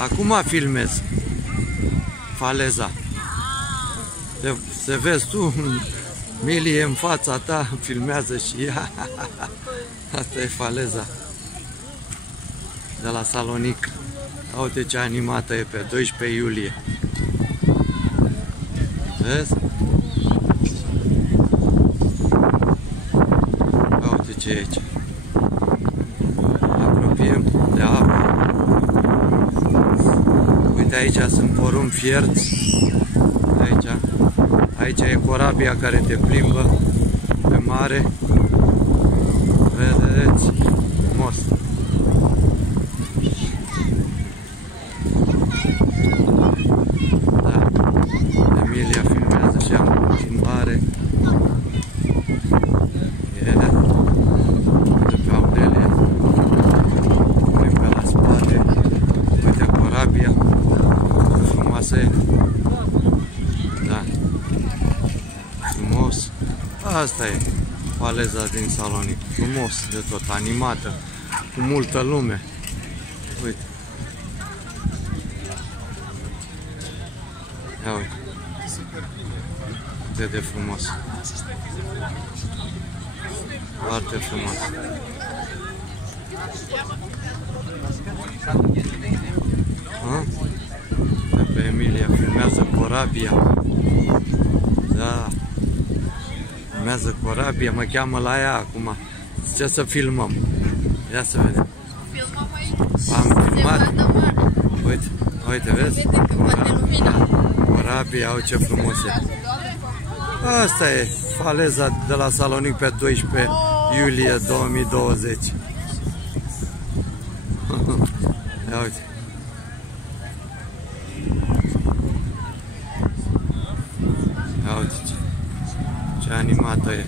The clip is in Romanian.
Acum filmez faleza. Te vezi tu, Milie în fața ta, filmează și ea. Asta e faleza de la Salonic. Uite ce animată e pe 12 iulie. Vezi? Uite ce e aici. Apropiem de apă. Uite, aici sunt porumbi fierți. Aici e corabia care te plimbă pe mare. Vedeți? Frumos. Da. Emilia filmează și am puțin mare. Uite pe Aurelia. Uite pe la spate. Uite corabia. Frumoasă e. Da. Frumos. Asta e faleza din Salonic. Frumos de tot, animată, cu multă lume. Uite. Ia uite. Uite de frumos. Foarte frumos. Pe Emilia filmează corabia. Da. Filmează corabia, mă cheamă la ea acum. Ce să filmăm? Ia să vedem. Filmăm aici. Am filmat. Uite, uite, vezi? Corabia, au ce frumos e. Asta e faleza de la Salonic pe 12 iulie 2020. Ia uite. Ia uite ce animată e.